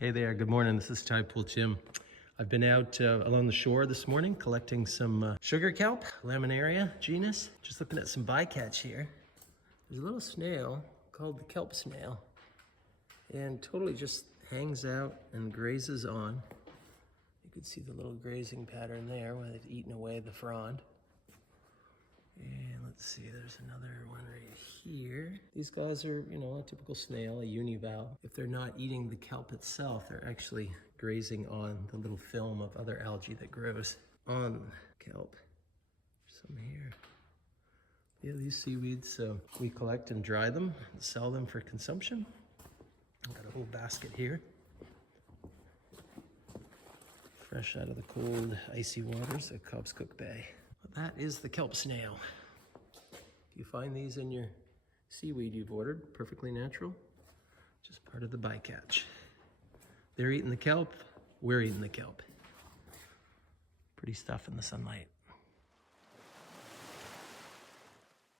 Hey there, good morning. This is Tidepool Tim. I've been out along the shore this morning collecting some sugar kelp, Laminaria genus. Just looking at some bycatch here. There's a little snail called the kelp snail and totally just hangs out and grazes on. You can see the little grazing pattern there where they've eaten away the frond. And let's see, there's another one right here. These guys are, a typical snail, a univalve. If they're not eating the kelp itself, they're actually grazing on the little film of other algae that grows on kelp. Some here. Yeah, these seaweeds, so we collect and dry them and sell them for consumption. I've got a whole basket here. Fresh out of the cold, icy waters of Cobscook Bay. That is the kelp snail. If you find these in your seaweed you've ordered, perfectly natural, just part of the bycatch. They're eating the kelp, we're eating the kelp. Pretty stuff in the sunlight.